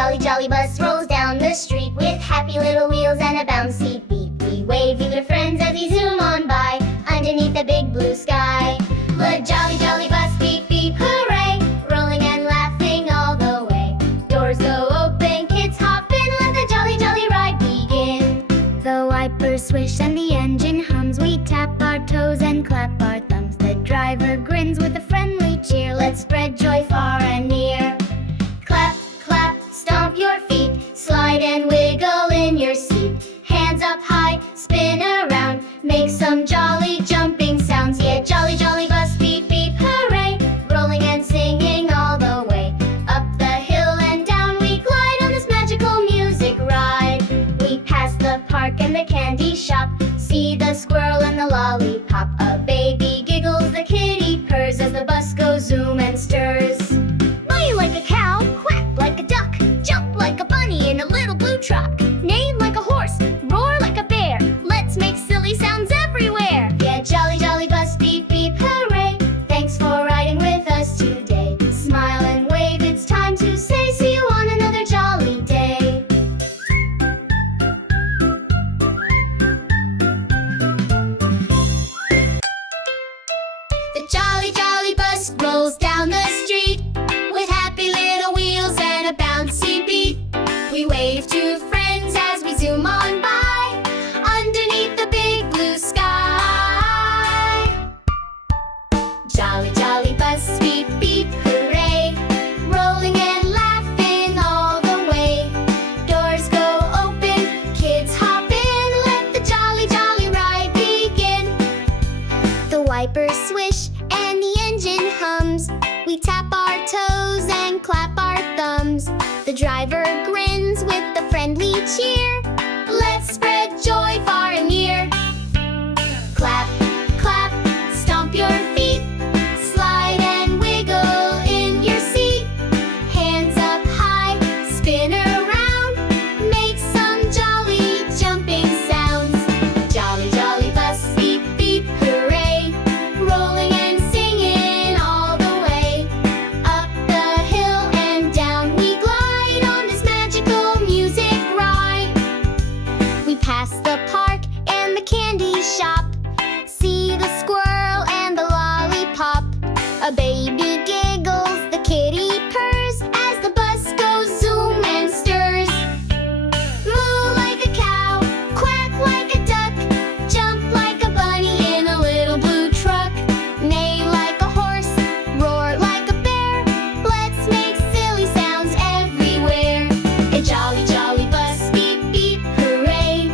jolly, jolly bus rolls down the street with happy little wheels and a bouncy beat. We wave you to friends as we zoom on by underneath the big blue sky. The jolly, jolly bus, beep, beep, hooray, rolling and laughing all the way. Doors go open, kids hop in, let the jolly, jolly ride begin. The wipers swish and the engine hums. We tap our toes and clap our thumbs. The driver grins with a friendly cheer. Let's spread joy far and near. Clap, clap, stomp your feet, slide and wiggle in your seat. Hands up high, spin around, make some jolly jumping sounds. Yeah, jolly, jolly bus, beep, beep, hooray, rolling and singing all the way. Up the hill and down we glide on this magical music ride. We pass the park and the candy shop, see the squirrel and the lollipop. A baby giggles, the kitty purrs as the bus goes zoom and stirs. Neigh like a cow, quack like a duck, jump like a bunny in a little blue truck. Neigh like a horse, roar like a bear, let's make silly sounds everywhere. Yeah, jolly, jolly bus, beep, beep, hooray, thanks for riding with us today. Smile and wave, it's time to say, see you on another jolly day. The jolly, jolly bus rolls down the street with happy little wheels and a bouncy beat. We wave to friends as we zoom on by underneath the big blue sky. Jolly, jolly bus, beep, beep, hooray, rolling and laughing all the way. Doors go open, kids hop in, let the jolly, jolly ride begin. The wipers swish and the engine hums. We tap our toes and clap our thumbs. The driver grins with a friendly cheer. Let's spread joy far and near. Clap, clap, stomp your feet, slide and wiggle in your seat. Hands up high, spin around, make some jolly jumping sounds. Jolly, jolly bus, beep, beep, hooray, rolling and singing all the way. Up the hill and down we glide on this magical music ride. We pass the park and the candy shop, see the squirrel and the lollipop. A baby giggles, the kitty purrs as the bus goes zoom and stirs. Moo like a cow, quack like a duck, jump like a bunny in a little blue truck. Neigh like a horse, roar like a bear, let's make silly sounds everywhere. A jolly, jolly bus, beep, beep, hooray,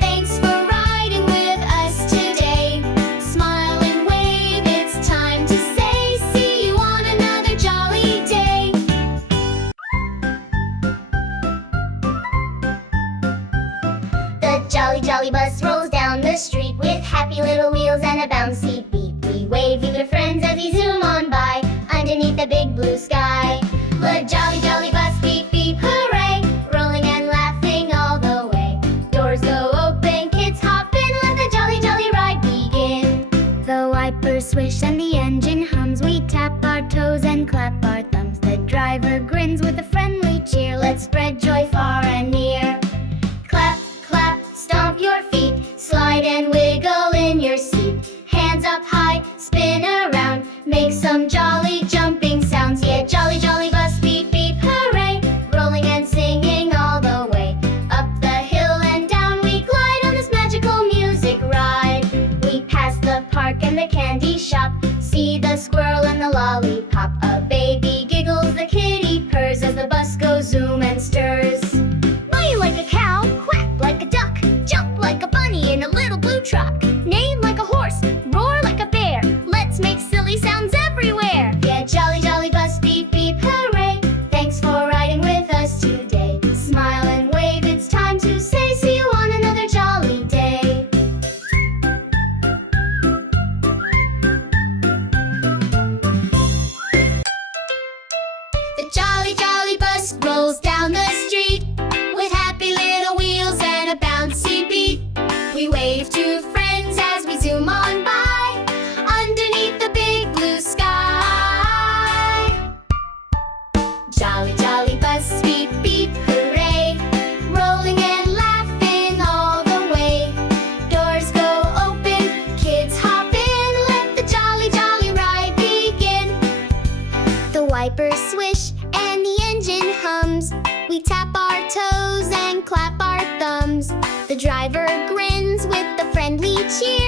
thanks for riding with us today. Smile and wave, it's time to say, see you on another jolly day. The jolly, jolly bus rolls down the street with happy little wheels and a bouncy beat. We wave you to friends as we zoom on by underneath the big blue sky. The jolly, jolly bus, beep, beep, hooray, rolling and laughing all the way. Doors go open, kids hop in, let the jolly, jolly ride begin. The wipers swish and the engine hums. We tap our toes and clap our thumbs. The driver grins with a friendly cheer. Let's spread joy far and near. Clap, clap, stomp your feet, slide and wiggle in your seat. Hands up high, spin around, make some jolly jumping sounds. Yeah, jolly, jolly bus, beep, beep, hooray, rolling and singing all the way. Up the hill and down we glide on this magical music ride. We pass the park and the candy shop, see the squirrel and the lollipop. A baby giggles, the kitty purrs as the bus goes zoom and stirs. Neigh like a cow, quack like a duck, jump like a bunny in a little blue truck. Neigh like a horse, roar like a bear, let's make silly sounds everywhere. Yeah, jolly, jolly bus, beep, beep, hooray, thanks for riding with us today. Smile and wave, it's time to say, see you on another jolly day. swish, and the engine hums. We tap our toes and clap our thumbs. The driver grins with a friendly cheer.